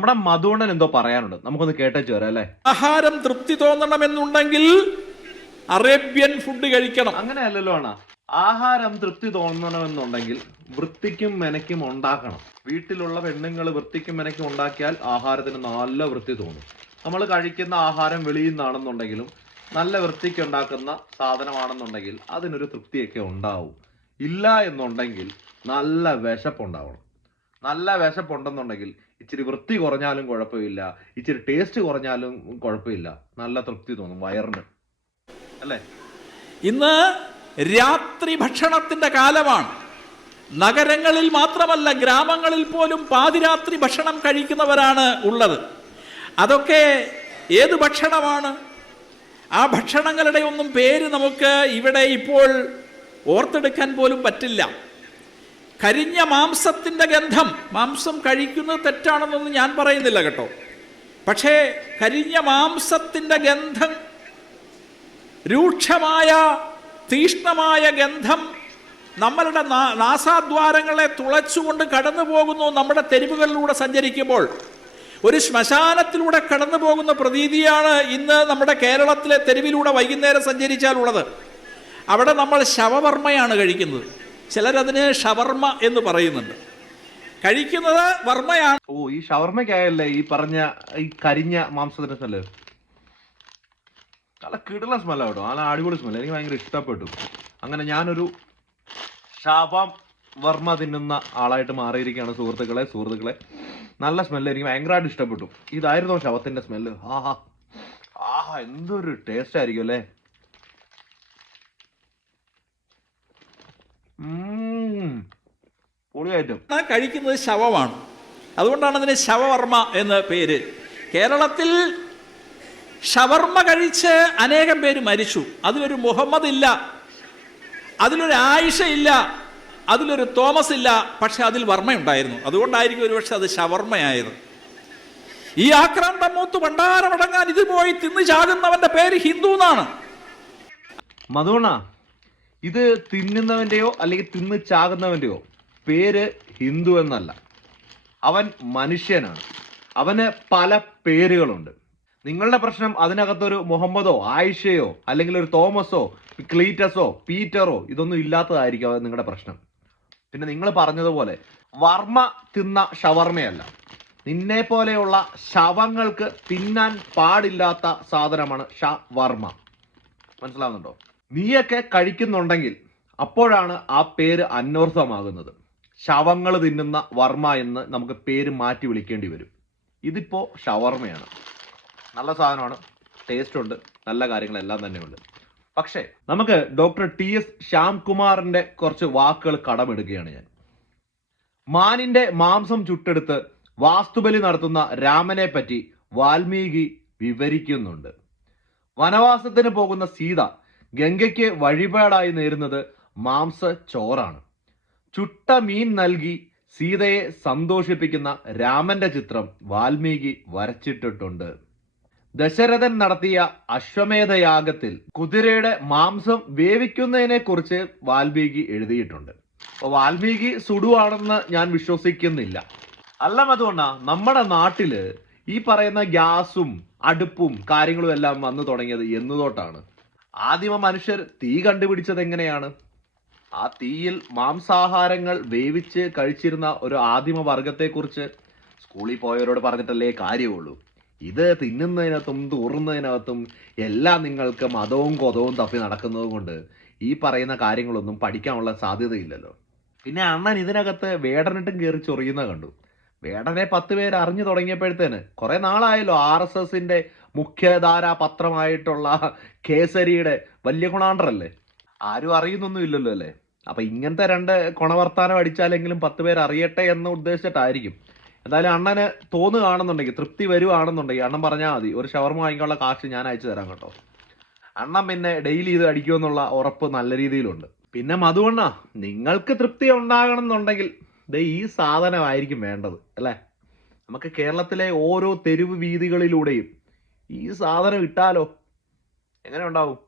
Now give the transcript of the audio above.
നമ്മുടെ മധുവണ്ണൻ എന്തോ പറയാനുണ്ട്, നമുക്കൊന്ന് കേട്ടേച്ചു വരാം അല്ലേ. ആഹാരം തൃപ്തി തോന്നണമെന്നുണ്ടെങ്കിൽ അറേബ്യൻ ഫുഡ് കഴിക്കണം. അങ്ങനെയല്ലല്ലോ ആണ്. ആഹാരം തൃപ്തി തോന്നണമെന്നുണ്ടെങ്കിൽ വൃത്തിക്കും മെനക്കും ഉണ്ടാക്കണം. വീട്ടിലുള്ള പെണ്ണുങ്ങൾ വൃത്തിക്കും മെനക്കും ഉണ്ടാക്കിയാൽ ആഹാരത്തിന് നല്ല വൃത്തി തോന്നും. നമ്മൾ കഴിക്കുന്ന ആഹാരം വെളിയിൽ നിന്നാണെന്നുണ്ടെങ്കിലും നല്ല വൃത്തിക്ക് ഉണ്ടാക്കുന്ന സാധനമാണെന്നുണ്ടെങ്കിൽ അതിനൊരു തൃപ്തിയൊക്കെ ഉണ്ടാവും. ഇല്ല എന്നുണ്ടെങ്കിൽ നല്ല വിശപ്പുണ്ടാവണം. നല്ല വിശപ്പുണ്ടെന്നുണ്ടെങ്കിൽ ഇച്ചിരി വൃത്തി കുറഞ്ഞാലും കുഴപ്പമില്ല, ഇച്ചിരി ടേസ്റ്റ് കുറഞ്ഞാലും കുഴപ്പമില്ല, നല്ല തൃപ്തി തോന്നും വയറിന്, അല്ലേ? ഇന്ന് രാത്രി ഭക്ഷണത്തിന്റെ കാലമാണ്. നഗരങ്ങളിൽ മാത്രമല്ല, ഗ്രാമങ്ങളിൽ പോലും പാതിരാത്രി ഭക്ഷണം കഴിക്കുന്നവരാണ് ഉള്ളത്. അതൊക്കെ ഏത് ഭക്ഷണമാണ്? ആ ഭക്ഷണങ്ങളുടെ ഒന്നും പേര് നമുക്ക് ഇവിടെ ഇപ്പോൾ ഓർത്തെടുക്കാൻ പോലും പറ്റില്ല. കരിഞ്ഞ മാംസത്തിൻ്റെ ഗന്ധം, മാംസം കഴിക്കുന്നത് തെറ്റാണെന്നൊന്നും ഞാൻ പറയുന്നില്ല കേട്ടോ, പക്ഷേ കരിഞ്ഞ മാംസത്തിൻ്റെ ഗന്ധം, രൂക്ഷമായ തീഷ്ണമായ ഗന്ധം നമ്മളുടെ നാസാദ്വാരങ്ങളെ തുളച്ചുകൊണ്ട് കടന്നു പോകുന്നു. നമ്മുടെ തെരുവുകളിലൂടെ സഞ്ചരിക്കുമ്പോൾ ഒരു ശ്മശാനത്തിലൂടെ കടന്നു പോകുന്ന പ്രതീതിയാണ് ഇന്ന് നമ്മുടെ കേരളത്തിലെ തെരുവിലൂടെ വൈകുന്നേരം സഞ്ചരിച്ചാലുള്ളത്. അവിടെ നമ്മൾ ശവവർമ്മയാണ് കഴിക്കുന്നത്. ചിലരതിന് ഷവർമ്മ എന്ന് പറയുന്നുണ്ട്. കഴിക്കുന്നത് വർമ്മയാണ്. ഓ, ഈ ഷവർമ്മയ്ക്കായല്ലേ ഈ പറഞ്ഞ ഈ കരിഞ്ഞ മാംസത്തിന്റെ സ്മെല്ല്? നല്ല കിടല സ്മെല്ല കേട്ടോ, നല്ല അടിപൊളി സ്മെല്ല്, എനിക്ക് ഭയങ്കര ഇഷ്ടപ്പെട്ടു. അങ്ങനെ ഞാനൊരു ഷവർമ്മ തിന്നുന്ന ആളായിട്ട് മാറിയിരിക്കുകയാണ് സുഹൃത്തുക്കളെ. നല്ല സ്മെല്ല്, എനിക്ക് ഭയങ്കരമായിട്ട് ഇഷ്ടപ്പെട്ടു. ഇതായിരുന്നോ ശവത്തിന്റെ സ്മെല്ല്? ആഹാ ആഹാ, എന്തൊരു ടേസ്റ്റ് ആയിരിക്കും അല്ലേ. പൊളിയായിട്ടും കഴിക്കുന്നത് ശവമാണ്. അതുകൊണ്ടാണ് അതിന് ശവവർമ്മ എന്ന് പേര്. കേരളത്തിൽ ഷവർമ്മ കഴിച്ച് അനേകം പേര് മരിച്ചു. അതിലൊരു മുഹമ്മദ് ഇല്ല, അതിലൊരു ആയിഷ ഇല്ല, അതിലൊരു തോമസ് ഇല്ല, പക്ഷെ അതിൽ വർമ്മയുണ്ടായിരുന്നു. അതുകൊണ്ടായിരിക്കും ഒരുപക്ഷെ അത് ഷവർമ്മയായത്. ഈ ആക്രാന്തം മൂത്ത് ഭണ്ഡാരമടങ്ങാൻ ഇത് പോയി തിന്നു ചാകുന്നവന്റെ പേര് ഹിന്ദു എന്നാണ്. മധുവണ്ണ, ഇത് തിന്നുന്നവന്റെയോ അല്ലെങ്കിൽ തിന്ന് ചാകുന്നവന്റെയോ പേര് ഹിന്ദു എന്നല്ല. അവൻ മനുഷ്യനാണ്. അവന് പല പേരുകളുണ്ട്. നിങ്ങളുടെ പ്രശ്നം അതിനകത്തൊരു മുഹമ്മദോ ആയിഷയോ അല്ലെങ്കിൽ ഒരു തോമസോ ക്ലീറ്റസോ പീറ്ററോ ഇതൊന്നും ഇല്ലാത്തതായിരിക്കും നിങ്ങളുടെ പ്രശ്നം. പിന്നെ നിങ്ങൾ പറഞ്ഞതുപോലെ വർമ്മ തിന്ന ഷവർമ്മയല്ല, നിന്നെ പോലെയുള്ള ശവങ്ങൾക്ക് തിന്നാൻ പാടില്ലാത്ത സാധനമാണ് ഷവർമ്മ. മനസ്സിലാവുന്നുണ്ടോ? നീയൊക്കെ കഴിക്കുന്നുണ്ടെങ്കിൽ അപ്പോഴാണ് ആ പേര് അന്വർത്ഥമാകുന്നത്. ശവങ്ങൾ തിന്നുന്ന വർമ്മ എന്ന് നമുക്ക് പേര് മാറ്റി വിളിക്കേണ്ടി വരും. ഇതിപ്പോ ഷവർമ്മയാണ്. നല്ല സാധനമാണ്, ടേസ്റ്റ് ഉണ്ട്, നല്ല കാര്യങ്ങളെല്ലാം തന്നെ ഉണ്ട്. പക്ഷേ നമുക്ക് ഡോക്ടർ TS ശ്യാംകുമാറിന്റെ കുറച്ച് വാക്കുകൾ കടമെടുക്കുകയാണ് ഞാൻ. മാനിന്റെ മാംസം ചുട്ടെടുത്ത് വാസ്തുബലി നടത്തുന്ന രാമനെ പറ്റി വാൽമീകി വിവരിക്കുന്നുണ്ട്. വനവാസത്തിന് പോകുന്ന സീത ഗംഗയ്ക്ക് വഴിപാടായി നേരുന്നത് മാംസച്ചോറാണ്. ചുട്ട മീൻ നൽകി സീതയെ സന്തോഷിപ്പിക്കുന്ന രാമന്റെ ചിത്രം വാൽമീകി വരച്ചിട്ടിട്ടുണ്ട്. ദശരഥൻ നടത്തിയ അശ്വമേധയാഗത്തിൽ കുതിരയുടെ മാംസം വേവിക്കുന്നതിനെ കുറിച്ച് വാൽമീകി എഴുതിയിട്ടുണ്ട്. അപ്പൊ വാൽമീകി സുഡുവാണെന്ന് ഞാൻ വിശ്വസിക്കുന്നില്ല. അല്ല മധുവണ്ണ, നമ്മുടെ നാട്ടില് ഈ പറയുന്ന ഗ്യാസും അടുപ്പും കാര്യങ്ങളും എല്ലാം വന്നു തുടങ്ങിയത് എന്നു തൊട്ടാണ്? ആദിമ മനുഷ്യർ തീ കണ്ടുപിടിച്ചത് എങ്ങനെയാണ്? ആ തീയിൽ മാംസാഹാരങ്ങൾ വേവിച്ച് കഴിച്ചിരുന്ന ഒരു ആദിമ വർഗത്തെക്കുറിച്ച് സ്കൂളിൽ പോയവരോട് പറഞ്ഞിട്ടല്ലേ കാര്യമുള്ളൂ. ഇത് തിന്നുന്നതിനകത്തും തൂറുന്നതിനകത്തും എല്ലാം നിങ്ങൾക്ക് മതവും കൊതവും തപ്പി നടക്കുന്നത് കൊണ്ട് ഈ പറയുന്ന കാര്യങ്ങളൊന്നും പഠിക്കാനുള്ള സാധ്യതയില്ലല്ലോ. പിന്നെ അണ്ണൻ ഇതിനകത്ത് വേടനിട്ടും കയറി ചൊറിയുന്ന കണ്ടു. വേടനെ 10 പേര് അറിഞ്ഞു തുടങ്ങിയപ്പോഴത്തേന് കുറെ നാളായല്ലോ RSSന്റെ മുഖ്യധാര പത്രമായിട്ടുള്ള കേസരിയുടെ വലിയ ഗുണാണ്ടറല്ലേ, ആരും അറിയുന്നൊന്നും ഇല്ലല്ലോ അല്ലേ. അപ്പൊ ഇങ്ങനത്തെ 2 കൊണവർത്താനം അടിച്ചാലെങ്കിലും 10 പേര് അറിയട്ടെ എന്ന് ഉദ്ദേശിച്ചിട്ടായിരിക്കും. എന്തായാലും അണ്ണന് തോന്നുകയാണെന്നുണ്ടെങ്കിൽ, തൃപ്തി വരുവാണെന്നുണ്ടെങ്കിൽ അണ്ണൻ പറഞ്ഞാൽ മതി, ഒരു ഷവർമ്മ വാങ്ങിക്കാനുള്ള കാശ് ഞാൻ അയച്ചു തരാം കേട്ടോ. അണ്ണൻ പിന്നെ ഡെയിലി ഇത് അടിക്കുമെന്നുള്ള ഉറപ്പ് നല്ല രീതിയിലുണ്ട്. പിന്നെ മധുവണ്ണ, നിങ്ങൾക്ക് തൃപ്തി ഉണ്ടാകണം എന്നുണ്ടെങ്കിൽ ഈ സാധനമായിരിക്കും വേണ്ടത് അല്ലേ. നമുക്ക് കേരളത്തിലെ ഓരോ തെരുവ് വീതികളിലൂടെയും ഈ സാധനം ഇട്ടാലോ, എങ്ങനെ ഉണ്ടാവും?